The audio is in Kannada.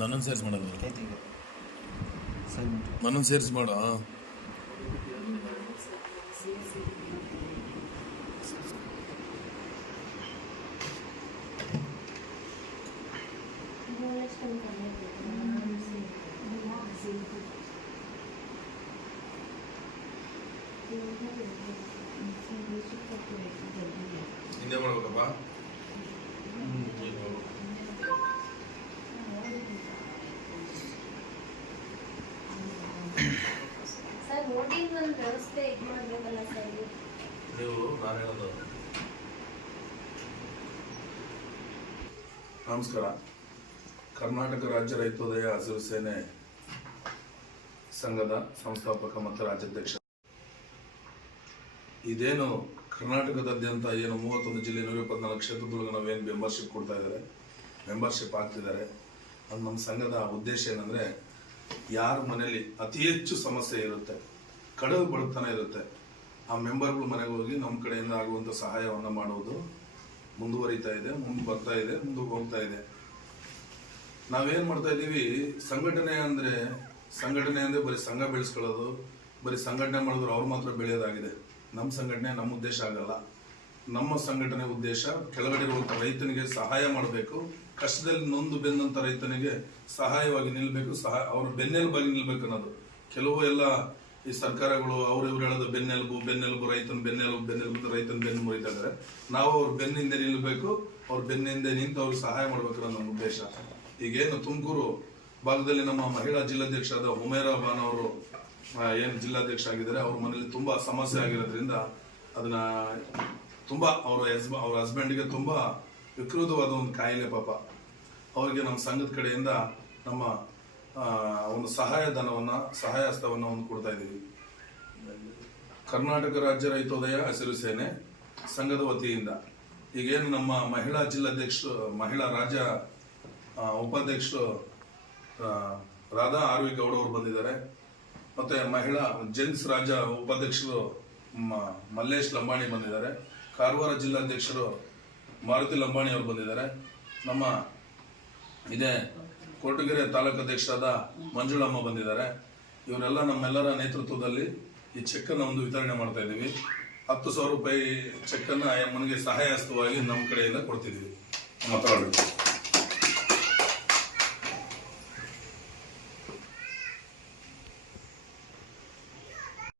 ನನ್ನನ್ನು ಸೇರಿಸಿ ಮಾಡೋದು ನನ್ನನ್ನು ಸೇರಿಸಿ ಮಾಡ ಹಿಂದೆ ಮಾಡ್ಬೇಕಪ್ಪ. ಸರ್ ವೋಟಿಂಗ್ ಒಂದು ವ್ಯವಸ್ಥೆ ಇದು ಮಾಡಬೇಕಲ್ಲ ಸರ್. ನೀವು ನಾನು ಹೇಳೋದು ನಮಸ್ಕಾರ. ಕರ್ನಾಟಕ ರಾಜ್ಯ ರೈತೋದಯ ಹಸಿರು ಸೇನೆ ಸಂಘದ ಸಂಸ್ಥಾಪಕ ಮತ್ತು ರಾಜ್ಯಾಧ್ಯಕ್ಷ. ಇದೇನು ಕರ್ನಾಟಕದಾದ್ಯಂತ ಏನು 31 ಜಿಲ್ಲೆ 124 ಕ್ಷೇತ್ರದೊಳಗೆ ನಾವೇನು ಮೆಂಬರ್ಶಿಪ್ ಕೊಡ್ತಾ ಇದ್ದಾರೆ, ಮೆಂಬರ್ಶಿಪ್ ಆಗ್ತಿದ್ದಾರೆ. ಅದು ನಮ್ಮ ಸಂಘದ ಉದ್ದೇಶ ಏನಂದರೆ, ಯಾರ ಮನೇಲಿ ಅತಿ ಹೆಚ್ಚು ಸಮಸ್ಯೆ ಇರುತ್ತೆ, ಕಡುವು ಬಡತನ ಇರುತ್ತೆ, ಆ ಮೆಂಬರ್ಗಳ ಮನೆಗೆ ಹೋಗಿ ನಮ್ಮ ಕಡೆಯಿಂದ ಆಗುವಂಥ ಸಹಾಯವನ್ನು ಮಾಡುವುದು ಮುಂದುವರಿತಾ ಇದೆ, ಮುಂದೆ ಬರ್ತಾ ಇದೆ, ಮುಂದಕ್ಕೆ ಹೋಗ್ತಾ ಇದೆ. ನಾವೇನು ಮಾಡ್ತಾ ಇದ್ದೀವಿ, ಸಂಘಟನೆ ಅಂದರೆ ಬರೀ ಸಂಘ ಬೆಳೆಸ್ಕೊಳ್ಳೋದು, ಬರೀ ಸಂಘಟನೆ ಮಾಡಿದ್ರು ಅವ್ರು ಮಾತ್ರ ಬೆಳೆಯೋದಾಗಿದೆ. ನಮ್ಮ ಸಂಘಟನೆ ನಮ್ಮ ಉದ್ದೇಶ ಆಗಲ್ಲ. ನಮ್ಮ ಸಂಘಟನೆ ಉದ್ದೇಶ ಕೆಳಗಡೆ ಇರುವಂಥ ರೈತನಿಗೆ ಸಹಾಯ ಮಾಡಬೇಕು, ಕಷ್ಟದಲ್ಲಿ ನೊಂದು ಬೆಂದಂಥ ರೈತನಿಗೆ ಸಹಾಯವಾಗಿ ನಿಲ್ಲಬೇಕು, ಅವ್ರ ಬೆನ್ನೆಲುಬಾಗಿ ನಿಲ್ಬೇಕು ಅನ್ನೋದು. ಕೆಲವು ಎಲ್ಲ ಈ ಸರ್ಕಾರಗಳು ಅವ್ರು ಇವ್ರು ಹೇಳೋದು ಬೆನ್ನೆಲುಬು ರೈತನ ಬೆನ್ನೆಲುಬು ರೈತನ ಬೆನ್ನು ಮುರಿತಾ ಇದ್ದಾರೆ. ನಾವು ಅವ್ರ ಬೆನ್ನಿಂದ ನಿಲ್ಲಬೇಕು, ಅವ್ರ ಬೆನ್ನಿಂದ ನಿಂತು ಅವ್ರಿಗೆ ಸಹಾಯ ಮಾಡ್ಬೇಕು ಅನ್ನೋ ನಮ್ಮ ಉದ್ದೇಶ. ಈಗೇನು ತುಮಕೂರು ಭಾಗದಲ್ಲಿ ನಮ್ಮ ಮಹಿಳಾ ಜಿಲ್ಲಾಧ್ಯಕ್ಷರಾದ ಹುಮೇರಾ ಬಾನ್ ಅವರು ಏನು ಜಿಲ್ಲಾಧ್ಯಕ್ಷ ಆಗಿದ್ದಾರೆ, ಅವ್ರ ಮನೇಲಿ ತುಂಬಾ ಸಮಸ್ಯೆ ಆಗಿರೋದ್ರಿಂದ ಅದನ್ನ ತುಂಬಾ ಅವ್ರ ಹಸ್ಬೆಂಡ್ಗೆ ತುಂಬಾ ವಿಕೃತವಾದ ಒಂದು ಕಾಯಿಲೆ ಪಾಪ. ಅವರಿಗೆ ನಮ್ಮ ಸಂಘದ ಕಡೆಯಿಂದ ನಮ್ಮ ಒಂದು ಸಹಾಯ ಹಸ್ತವನ್ನು ಒಂದು ಕೊಡ್ತಾ ಇದ್ದೀವಿ. ಕರ್ನಾಟಕ ರಾಜ್ಯ ರೈತೋದಯ ಹಸಿರು ಸೇನೆ ಸಂಘದ ವತಿಯಿಂದ ಈಗೇನು ನಮ್ಮ ಮಹಿಳಾ ಜಿಲ್ಲಾಧ್ಯಕ್ಷರು, ಮಹಿಳಾ ರಾಜ್ಯ ಉಪಾಧ್ಯಕ್ಷರು ರಾಧಾ ಆರ್ವಿ ಗೌಡ ಅವರು ಬಂದಿದ್ದಾರೆ. ಮತ್ತೆ ಮಹಿಳಾ ಜೆಂಟ್ಸ್ ರಾಜ್ಯ ಉಪಾಧ್ಯಕ್ಷರು ಮಲ್ಲೇಶ್ ಲಂಬಾಣಿ ಬಂದಿದ್ದಾರೆ. ಕಾರವಾರ ಜಿಲ್ಲಾಧ್ಯಕ್ಷರು ಮಾರುತಿ ಲಂಬಾಣಿ ಅವರು ಬಂದಿದ್ದಾರೆ. ನಮ್ಮ ಇದೇ ಕೊರಟಗೆರೆ ತಾಲೂಕು ಅಧ್ಯಕ್ಷರಾದ ಮಂಜುಳಮ್ಮ ಬಂದಿದ್ದಾರೆ. ಇವರೆಲ್ಲ ನಮ್ಮೆಲ್ಲರ ನೇತೃತ್ವದಲ್ಲಿ ಈ ಚೆಕ್ ಅನ್ನು ಒಂದು ವಿತರಣೆ ಮಾಡ್ತಾ ಇದ್ದೀವಿ. 10,000 ರೂಪಾಯಿ ಚೆಕ್ ಅನ್ನ ಮನೆಗೆ ಸಹಾಯ ಹಸ್ತವಾಗಿ ನಮ್ಮ ಕಡೆಯಿಂದ ಕೊಡ್ತಿದ್ದೀವಿ. ಮಾತಾಡಬೇಕು.